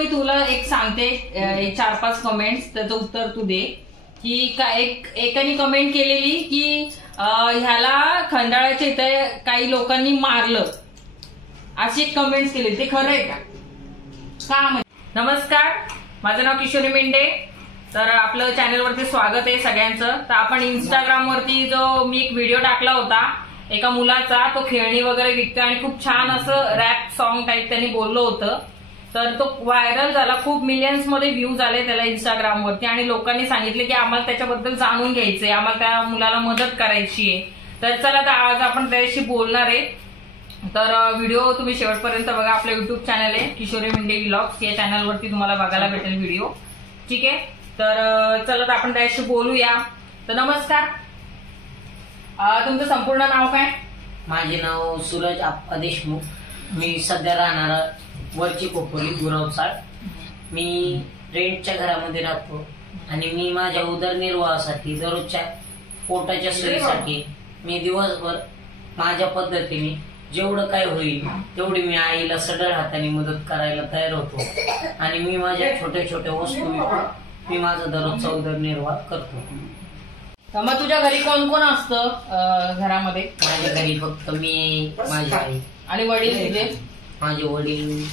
मी तुला एक सांगते, एक 4-5 कमेंट्स, त्याचं उत्तर तू दे. की एकाने कमेंट केलेली की ह्याला खंडाळ्याच्या इथे काही लोकांनी मारलं, अशी एक कमेंट्स केली. ते खरं आहे का? नमस्कार, माझं नाव किशोरी मेंढे. तर आपलं चॅनलवरती स्वागत आहे सगळ्यांचं. तर आपण इंस्टाग्रामवरती जो मी एक व्हिडिओ टाकला होता एका मुलाचा, तो खेळणी वगैरे विकतो आणि खूप छान असं रॅप सॉन्ग टाईप त्यांनी बोललं होतं. तर तो व्हायरल झाला, खूप मिलियन्स मध्ये व्ह्यूज आले त्याला इंस्टाग्रामवरती आणि लोकांनी सांगितले की आम्हाला त्याच्याबद्दल जाणून घ्यायचंय, आम्हाला त्या मुलाला मदत करायची आहे. तर चला, तर आज आपण त्याच्याशी बोलणार आहे. तर व्हिडिओ तुम्ही शेवटपर्यंत बघा. आपलं युट्यूब चॅनल आहे किशोरी मेंढे व्लॉग्स, या चॅनलवरती तुम्हाला बघायला भेटेल व्हिडिओ. ठीक आहे, तर चला तर आपण त्याच्याशी बोलूया. तर नमस्कार, तुमचं संपूर्ण नाव काय? माझे नाव सूरज आप्पा देशमुख. मी सध्या राहणारा वरची कोपरी गुरवचाळ. मी रेंटच्या घरामध्ये राहतो आणि मी माझ्या उदरनिर्वाहासाठी, दररोजच्या पोटाच्या सोयीसाठी मी दिवसभर माझ्या पद्धतीने जेवढं काय होईल तेवढी मी आईला सढळ हाताने मदत करायला तयार होतो आणि मी माझ्या छोट्या छोट्या वस्तू विकून मी माझा दररोजचा उदरनिर्वाह करतो. मग तुझ्या घरी कोण कोण असतं घरामध्ये? माझ्या घरी फक्त मी, माझी आई आणि वडील तुझे? माझे वडील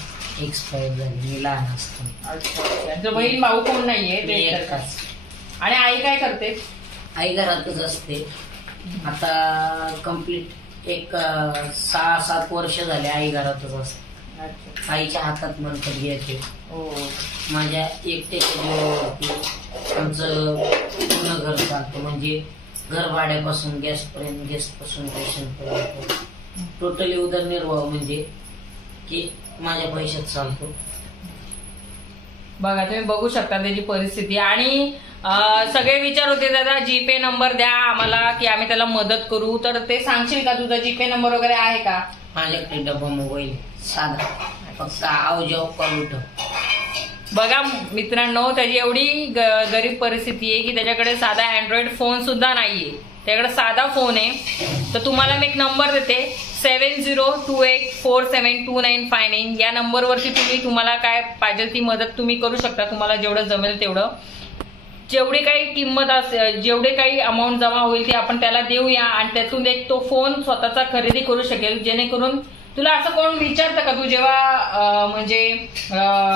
एक्सपायर झाले, मी लहान असतो. बहीण भाऊ कोण नाहीये? एकटाच. आणि आई काय करते? आई घरातच असते. आता कम्प्लीट एक 6-7 वर्ष झाले आई घरातच असते. आईच्या हातात मनकट घ्यायचे. माझ्या एकट्याच्या जीवावरती आमचं पूर्ण घर चालतं, म्हणजे घर भाड्यापासून गॅसपर्यंत, गॅसपासून पेशंटपर्यंत टोटली उदरनिर्वाह म्हणजे की माझ्या पैशात चालतो. बघा, तुम्ही बघू शकता त्याची परिस्थिती. आणि सगळे विचार होते, दादा जीपे नंबर द्या आम्हाला की आम्ही त्याला मदत करू. तर ते सांगशील का, तुझा जीपे नंबर वगैरे आहे का? माझ्याकडे डब्बा मोबाईल साधा, फक्त आव जाव कॉल उठव. बघा मित्रांनो, त्याची एवढी गरीब परिस्थिती आहे की त्याच्याकडे साधा अँड्रॉइड फोन सुद्धा नाहीये, त्याच्याकडे साधा फोन आहे. तर तुम्हाला मी एक नंबर देते, 7028472959. या नंबरवरती तुम्हाला काय पाहिजे ती मदत तुम्ही करू शकता. तुम्हाला जेवढं जमेल तेवढं, जेवढी काही किंमत असेल, जेवढे काही अमाऊंट जमा होईल ती आपण त्याला देऊया आणि त्यातून एक तो फोन स्वतःचा खरेदी करू शकेल. जेणेकरून तुला असं कोण विचारतं का, तू जेव्हा म्हणजे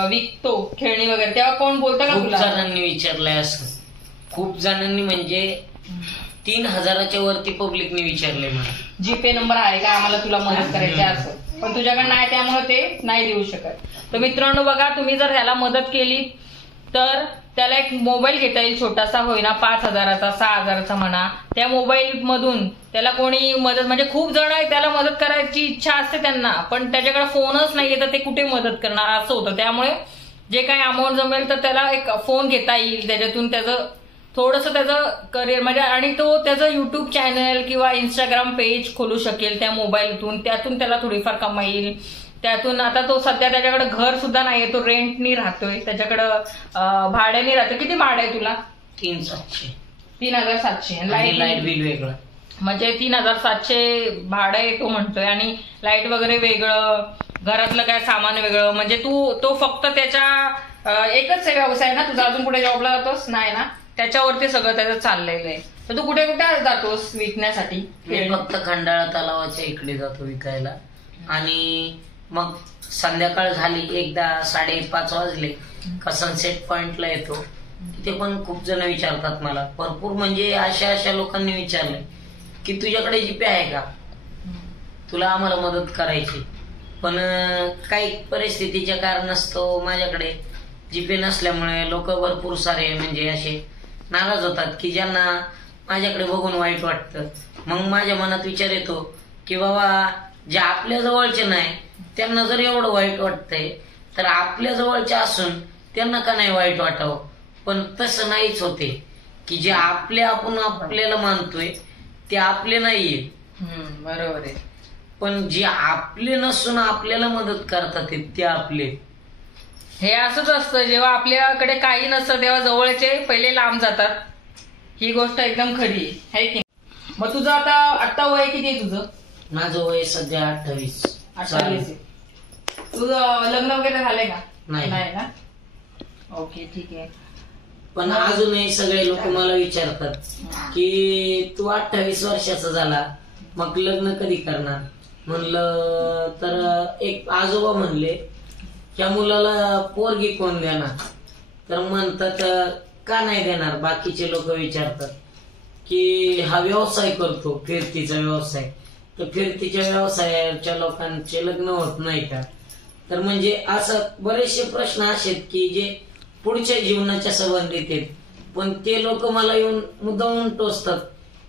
विकतो खेळणी वगैरे, तेव्हा कोण बोलतं का तुला? खूप जणांनी विचारलंय असं, खूप जणांनी म्हणजे 3000च्या वरती पब्लिकने विचारलंय मला, जीपे नंबर आहे का, आम्हाला तुला मदत करायची असं. पण तुझ्याकडे नाही, त्यामुळे ते नाही देऊ शकत. तर मित्रांनो बघा, तुम्ही जर ह्याला मदत केली तर त्याला एक मोबाईल घेता येईल, छोटासा होईना, 5000चा 6000चा म्हणा. त्या मोबाईल मधून त्याला कोणी मदत, म्हणजे खूप जण आहे त्याला मदत करायची इच्छा असते त्यांना, पण त्याच्याकडे फोनच नाहीये तर ते कुठे मदत करणार असं होतं. त्यामुळे जे काही अमाऊंट जमेल तर त्याला एक फोन घेता येईल, त्याच्यातून त्याचं थोडंसं त्याचं करिअर म्हणजे, आणि तो त्याचं युट्यूब चॅनल किंवा इंस्टाग्राम पेज खोलू शकेल त्या मोबाईलतून. त्यातून त्याला थोडीफार कमाई येईल. त्यातून आता तो सध्या त्याच्याकडे घर सुद्धा नाहीये, तो रेंटनी राहतोय, त्याच्याकडं भाड्याने राहतोय. किती भाडं आहे तुला? 3700. लाईट बिल वेगळं, म्हणजे 3700 भाडं आहे तो म्हणतोय. आणि लाईट वगैरे वेगळं, घरातलं काय सामान वेगळं. म्हणजे तो फक्त त्याच्या एकच व्यवसाय ना तुझा, अजून कुठे जॉबला जातोस? नाही ना, त्याच्यावरती सगळं त्याचं चाललेलं आहे. तर तू कुठे कुठे जातोस विकण्यासाठी? मी फक्त खंडाळा तलावाच्या इकडे जातो विकायला. आणि मग संध्याकाळ झाली, एकदा 5:30 वाजले का सनसेट पॉइंटला येतो. तिथे पण खूप जण विचारतात मला, भरपूर म्हणजे अशा लोकांनी विचारलंय की तुझ्याकडे जीपे आहे का, तुला आम्हाला मदत करायची. पण काही परिस्थितीच्या कारणास्तव माझ्याकडे जीपे नसल्यामुळे लोक भरपूर सारे म्हणजे असे नाराज होतात की ज्यांना माझ्याकडे बघून वाईट वाटतं. मग माझ्या मनात विचार येतो की बाबा, जे आपल्या जवळचे नाही त्यांना जर एवढं वाईट वाटतंय तर आपल्या जवळचे असून त्यांना का नाही वाईट वाटावं. पण तसं नाहीच होते की जे आपण आपल्याला मानतोय ते आपले नाहीये. बरोबर आहे. पण जे आपले नसून आपल्याला मदत करतात ते आपले. हे असंच असतं, जेव्हा आपल्याकडे काही नसतं तेव्हा जवळचे पहिले लांब जातात. ही गोष्ट एकदम खरी आहे की. मग तुझं आता वय किती आहे तुझं? माझं वय सध्या 28. तुझं लग्न वगैरे झालंय का? नाही. नाही ना. ओके ठीक आहे. पण अजूनही सगळे लोक मला विचारतात की तू 28 वर्षाचा झाला मग लग्न कधी करणार. म्हणलं तर एक आजोबा म्हणले त्या मुलाला पोरगी कोण देणार. तर म्हणतात का नाही देणार. बाकीचे लोक विचारतात की हा व्यवसाय करतो फिरतीचा व्यवसाय, तर फिरतीच्या व्यवसायाच्या लोकांचे लग्न होत नाही का. तर म्हणजे असं बरेचसे प्रश्न आहेत की जे पुढच्या जीवनाच्या संबंधित आहेत. पण ते लोक मला येऊन मुद्दामून टोचतात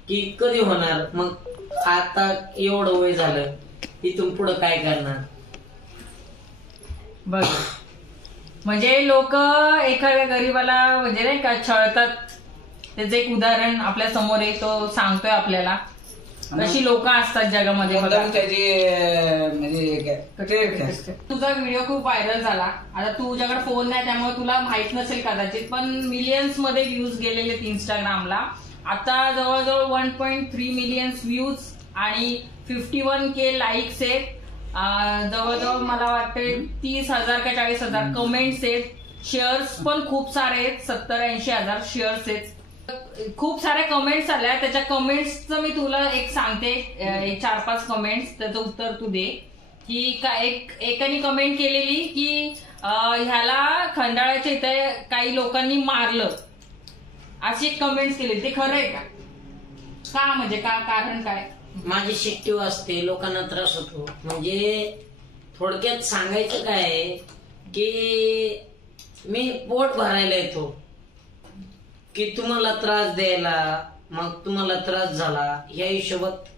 की कधी होणार. मग आता एवढं वय झालं इथून पुढे काय करणार. बघ म्हणजे लोक एखाद्या गरीबाला म्हणजे नाही का छळतात. त्याचं एक उदाहरण आपल्या समोर आहे, तो सांगतोय आपल्याला कशी लोक असतात जगामध्ये. तुझा व्हिडिओ खूप व्हायरल झाला. आता तुझ्याकडे फोन नाही त्यामुळे तुला माहित नसेल कदाचित, पण मिलियन्स मध्ये व्ह्यूज गेलेले इंस्टाग्रामला. आता जवळजवळ 1.3 मिलियन्स व्ह्यूज आणि 51K लाईक्स आहेत. जवळजवळ मला वाटते 30,000 का 40,000 कमेंट्स आहेत. शेअर्स पण खूप सारे आहेत, 70-80,000 शेअर्स आहेत. खूप साऱ्या कमेंट्स आल्या. त्याच्या कमेंट्सचं मी तुला एक सांगते, एक 4-5 कमेंट्स, त्याचं उत्तर तू दे. की एकाने कमेंट केलेली की ह्याला खंडाळ्याच्या इथे काही लोकांनी मारलं, अशी एक कमेंट्स केली. ते खरं आहे का म्हणजे का कारण काय. माझी शिट्टी वाजते, लोकांना त्रास होतो. म्हणजे थोडक्यात सांगायचं काय की मी पोट भरायला येतो की तुम्हाला त्रास द्यायला, मग तुम्हाला त्रास झाला ह्या हिशोबात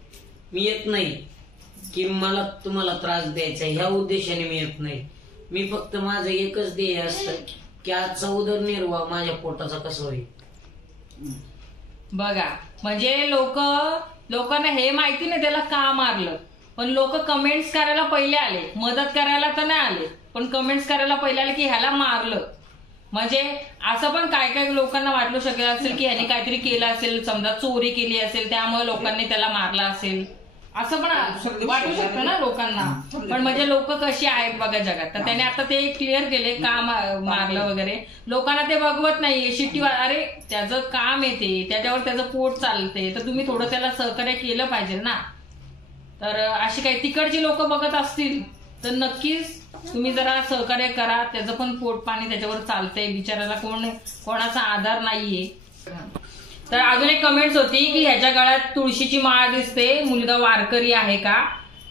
मी येत नाही की मला तुम्हाला त्रास द्यायचा ह्या उद्देशाने मी येत नाही. मी फक्त माझं एकच ध्येय असतं की आजचा उदरनिर्वाह माझ्या पोटाचा कसं होईल. बघा म्हणजे लोकांना हे माहिती नाही त्याला का मारलं, पण लोक कमेंट्स करायला पहिले आले. मदत करायला तर नाही आले, पण कमेंट्स करायला पहिले आले की ह्याला मारलं. म्हणजे असं पण काय काय लोकांना वाटलं शकेल असेल की ह्याने काहीतरी केलं असेल, समजा चोरी केली असेल त्यामुळे लोकांनी त्याला मारला असेल, असं पण वाटू शकतं ना लोकांना. पण म्हणजे लोक कशी आहेत बघा जगात. तर त्याने आता ते क्लिअर केले का मारलं वगैरे. लोकांना ते बघवत नाहीये शिट्टी. अरे त्याचं काम येते, त्याच्यावर त्याचं पोट चालते, तर तुम्ही थोडं त्याला सहकार्य केलं पाहिजे ना. तर अशी काही तिकडची लोक बघत असतील तर नक्कीच तुम्ही जरा सहकार्य करा. त्याचं पण पोट पाणी त्याच्यावर चालतंय, बिचाराला कोणाचा आधार नाहीये. तर अजून एक कमेंट्स होती की ह्याच्या गळ्यात तुळशीची माळ दिसते, मुलगा वारकरी आहे का.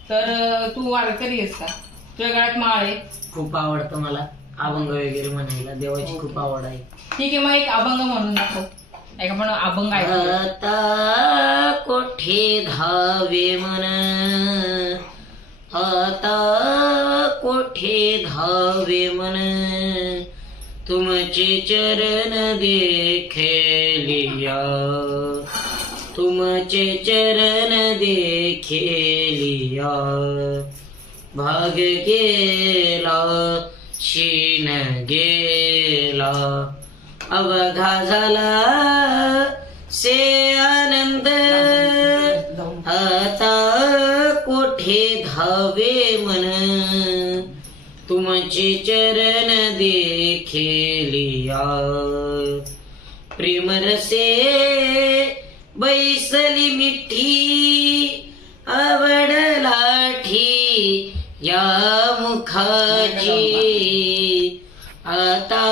तर तू वारकरी आहेस का. तुझ्या गळ्यात माळ आहे. खूप आवडतं मला अभंग वगैरे म्हणायला, देवाची खूप आवड आहे. ठीक आहे, मग एक अभंग म्हणून दाखव. एक आपण अभंग आता कोठे धावे मन, आता कोठे धावे मन, तुमचे चरण देखलिया, तुमचे चरण देखलिया. भाग गेला शीन गेला, अवघा झाला से आनंद. आता कोठे धावे मन, तुमचे चरण देखलिया. प्रेम रसे बैसली मिठी, आवड लाठी या मुखाची. आता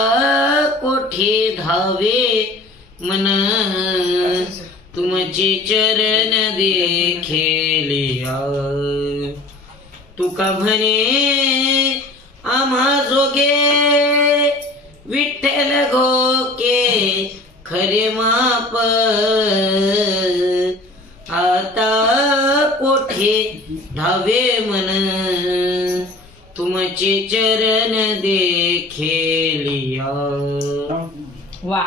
कोठे धावे मन, तुमचे चरण देखलिया. तुका म्हणे आम्हा जोगे, विठ्ठल घोके खरे माप. आता कोठे धावे मन, तुमचे चरण देखलिया. वा,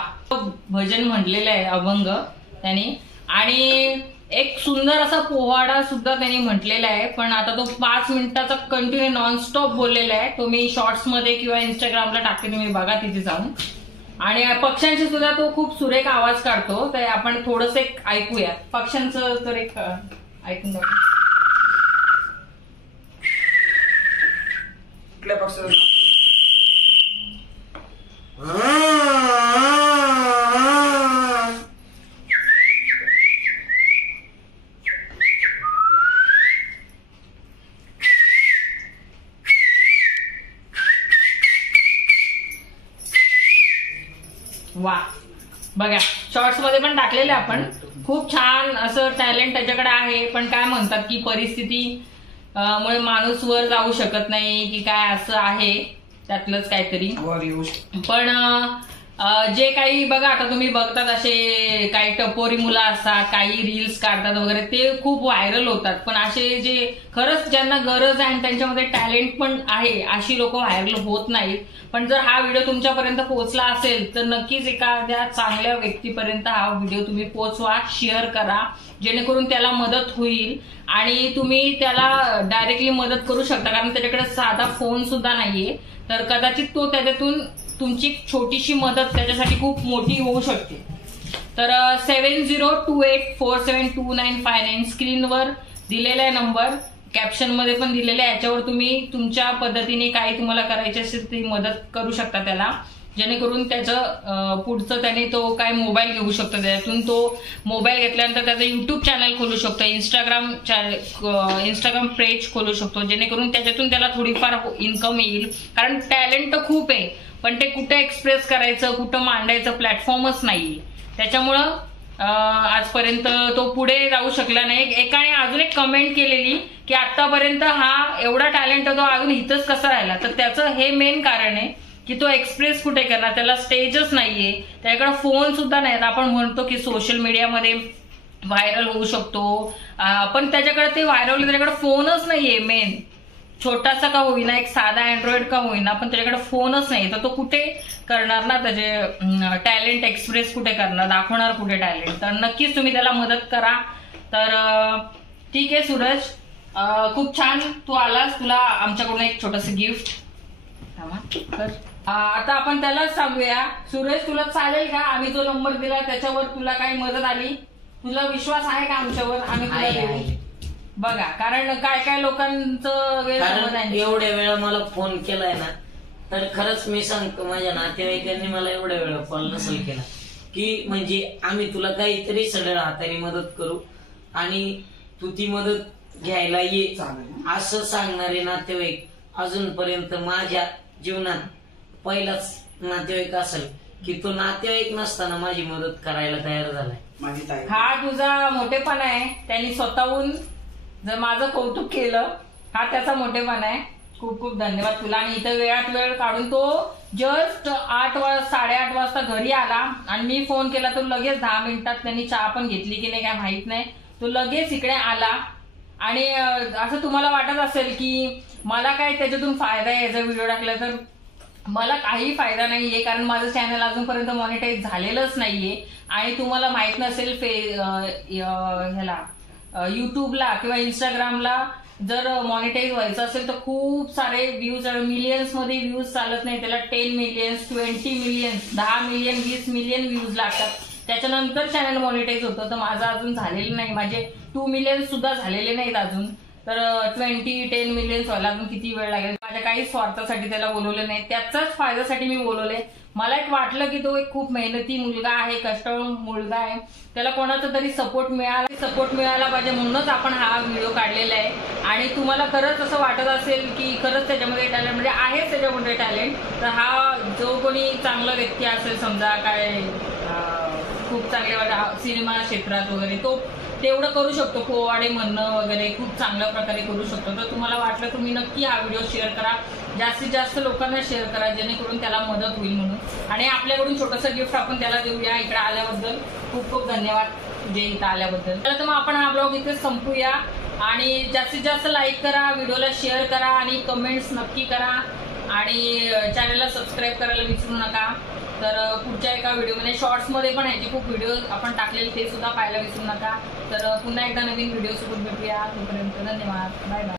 भजन म्हटलेलं आहे अभंग त्यांनी. आणि एक सुंदर असा पोवाडा सुद्धा त्यांनी म्हटलेला आहे. पण आता तो 5 मिनिटाचा कंटिन्यू नॉनस्टॉप बोललेला आहे. तो मी शॉर्ट्स मध्ये किंवा इंस्टाग्रामला टाकते, तुम्ही बघा तिथे जाऊन. आणि पक्ष्यांची सुद्धा तो खूप सुरेख आवाज काढतो. तर आपण थोडंसं एक ऐकूया पक्ष्यांचं. तर एक ऐकून बघा. कुठल्या पक्षाचं वा, बघा शॉर्ट्स मध्ये पण टाकलेले आपण. खूप छान असं टॅलेंट त्याच्याकडे आहे, पण काय म्हणतात की परिस्थिती मुळे माणूस वर जाऊ शकत नाही की काय असं आहे त्यातलंच काहीतरी. पण जे काही बघा आता तुम्ही बघतात असे काही टपोरी मुलं असतात, काही रील्स काढतात वगैरे, ते खूप व्हायरल होतात. पण असे जे खरंच ज्यांना गरज आहे आणि त्यांच्यामध्ये टॅलेंट पण आहे अशी लोक व्हायरल होत नाहीत. पण जर हा व्हिडिओ तुमच्यापर्यंत पोहोचला असेल तर नक्कीच एखाद्या चांगल्या व्यक्तीपर्यंत हा व्हिडिओ तुम्ही पोहोचवा, शेअर करा, जेणेकरून त्याला मदत होईल. आणि तुम्ही त्याला डायरेक्टली मदत करू शकता, कारण त्याच्याकडे साधा फोन सुद्धा नाहीये. तर कदाचित तो त्याच्यातून तुमची छोटीशी मदत त्याच्यासाठी खूप मोठी होऊ शकते. तर 7028472959 स्क्रीनवर दिलेला आहे नंबर, कॅप्शन मध्ये पण दिलेला आहे. याच्यावर तुम्ही तुमच्या पद्धतीने काही तुम्हाला करायची असेल ती मदत करू शकता त्याला, जेणेकरून त्याचं पुढचं त्याने तो काय मोबाईल घेऊ शकतो. त्यातून तो मोबाईल घेतल्यानंतर त्याचं युट्यूब चॅनल खोलू शकतो, इंस्टाग्राम पेज खोलू शकतो, जेणेकरून त्याच्यातून त्याला थोडीफार इन्कम येईल. कारण टॅलेंट तर खूप आहे, पण ते कुठे एक्सप्रेस करायचं, कुठं मांडायचं प्लॅटफॉर्मच नाहीये. त्याच्यामुळं आजपर्यंत तो पुढे जाऊ शकला नाही. एकाने अजून एक कमेंट केलेली की आतापर्यंत हा एवढा टॅलेंट तो अजून इथंच कसा राहिला. तर त्याचं हे मेन कारण आहे की तो एक्सप्रेस कुठे करणार, त्याला स्टेजच नाहीये, त्याच्याकडे फोन सुद्धा नाही. आपण म्हणतो की सोशल मीडियामध्ये व्हायरल होऊ शकतो, पण त्याच्याकडे ते व्हायरल, त्याच्याकडे फोनच नाहीये. मेन छोटासा का होईना, एक साधा अँड्रॉइड का होईना, पण त्याच्याकडे फोनच नाही. तर तो कुठे करणार ना त्याचे टॅलेंट एक्सप्रेस, कुठे करणार, दाखवणार कुठे टॅलेंट. तर नक्कीच तुम्ही त्याला मदत करा. तर ठीक आहे सूरज, खूप छान तू आलास, तुला आमच्याकडून एक छोटस गिफ्ट. तर आता आपण त्यालाच सांगूया. सूरज, तुला चालेल का आम्ही जो नंबर दिला त्याच्यावर तुला काही मदत आली? तुला विश्वास आहे का आमच्यावर? आम्ही तुला देऊ. बघा, कारण काय काय लोकांचं गैरसमज आहे. एवढ्या वेळा मला फोन केलाय ना, तर खरंच मी सांगतो माझ्या नातेवाईकांनी मला एवढ्या वेळा कॉल नसेल केला की म्हणजे आम्ही तुला काहीतरी सगळ्या हाताने मदत करू आणि तू ती मदत घ्यायला ये असं सांगणारे नातेवाईक अजूनपर्यंत माझ्या जीवनात पहिलाच नातेवाईक असेल की तो नातेवाईक नसताना माझी मदत करायला तयार झालाय. हा तुझा मोठेपणा आहे. त्यांनी स्वतःहून जर माझं कौतुक केलं, हा त्याचा मोठेपणा आहे. खूप खूप धन्यवाद तुला. आणि इथं वेळात वेळ काढून तो जस्ट 8:30 वाजता घरी आला आणि मी फोन केला तो लगेच 10 मिनिटात त्यांनी चहा पण घेतली की नाही काय माहित नाही, तो लगेच इकडे आला. आणि असं तुम्हाला वाटत असेल की मला काय त्याच्यातून फायदा आहे जर व्हिडिओ टाकला, तर मला काही फायदा नाहीये, कारण माझं चॅनल अजूनपर्यंत मॉनिटाईज झालेलंच नाहीये. आणि तुम्हाला माहित नसेल ह्याला युट्यूबला किंवा इंस्टाग्रामला जर मॉनिटाईज व्हायचं असेल तर खूप सारे व्ह्यूज, मिलियन्स मध्ये व्ह्यूज चालत नाही, त्याला 10 millions 20 millions 10 million 20 million views लागतात, त्याच्यानंतर चॅनल मॉनिटाईज होतं. तर माझं अजून झालेलं नाही, माझे 2 मिलियन सुद्धा झालेले नाहीत अजून. तर 10 मिलियन्स व्हायला अजून किती वेळ लागेल. माझ्या काही स्वार्थासाठी त्याला बोलवलं नाही, त्याचाच फायद्यासाठी मी बोलवले. मला एक वाटलं की तो एक खूप मेहनती मुलगा आहे, कष्टाळू मुलगा आहे, त्याला कोणाचा तरी सपोर्ट मिळाला पाहिजे, म्हणूनच आपण हा व्हिडिओ काढलेला आहे. आणि तुम्हाला खरंच असं वाटत असेल की खरंच त्याच्यामध्ये टॅलेंट म्हणजे आहेच त्याच्यामध्ये टॅलेंट, तर हा जो कोणी चांगला व्यक्ती असेल, समजा काय खूप चांगले सिनेमा क्षेत्रात वगैरे, तो तेवढं करू शकतो, पोवाडे म्हणणं वगैरे खूप चांगल्या प्रकारे करू शकतो. तर तुम्हाला वाटलं तुम्ही नक्की हा व्हिडिओ शेअर करा, जास्तीत जास्त लोकांना शेअर करा, जेणेकरून त्याला मदत होईल म्हणून. आणि आपल्याकडून छोटंसं गिफ्ट आपण त्याला देऊया. इकडे आल्याबद्दल खूप खूप धन्यवाद तुझे, इथं आल्याबद्दल. तर मग आपण हा ब्लॉग इथे संपूया. आणि जास्तीत जास्त लाईक करा, व्हिडिओला शेअर करा आणि कमेंट्स नक्की करा. आणि चॅनलला सबस्क्राईब करायला विसरू नका. तर पुढच्या एका व्हिडिओमध्ये शॉर्ट्समध्ये पण ह्याचे खूप व्हिडिओ आपण टाकलेले, ते सुद्धा पाहायला विसरू नका. तर पुन्हा एकदा नवीन व्हिडिओ सोबत भेटूया. तोपर्यंत धन्यवाद, बाय बाय.